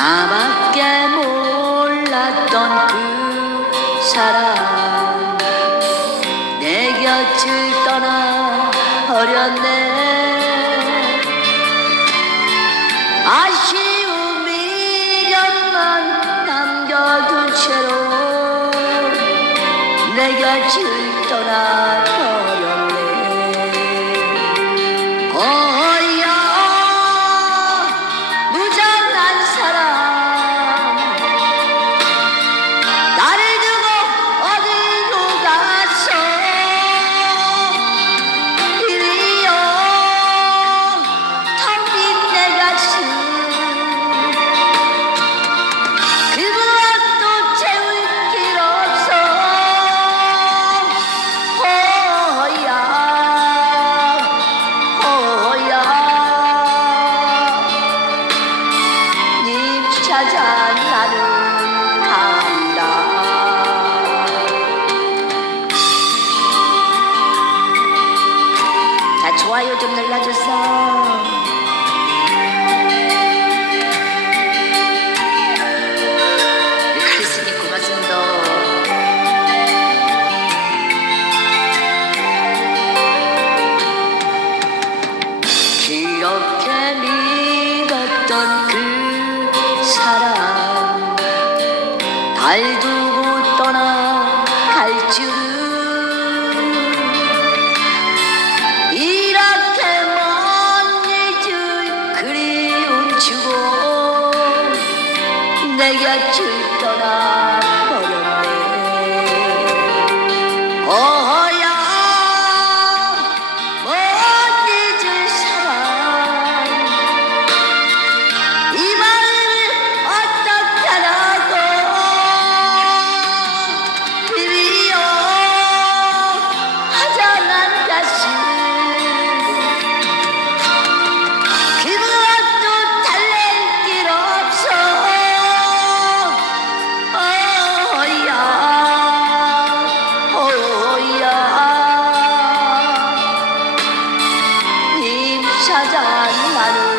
나밖에 몰랐던 그 사람. 내 곁을 떠나 버렸네. 아쉬운 미련만 남겨둔 채로 내 곁을 떠나 버렸네 좋아요 좀 눌러주세요 날 두고 떠나갈 줄은 이렇게 먼 잊을 그리움 주고 내 곁을 떠나 校长啊，你哪里？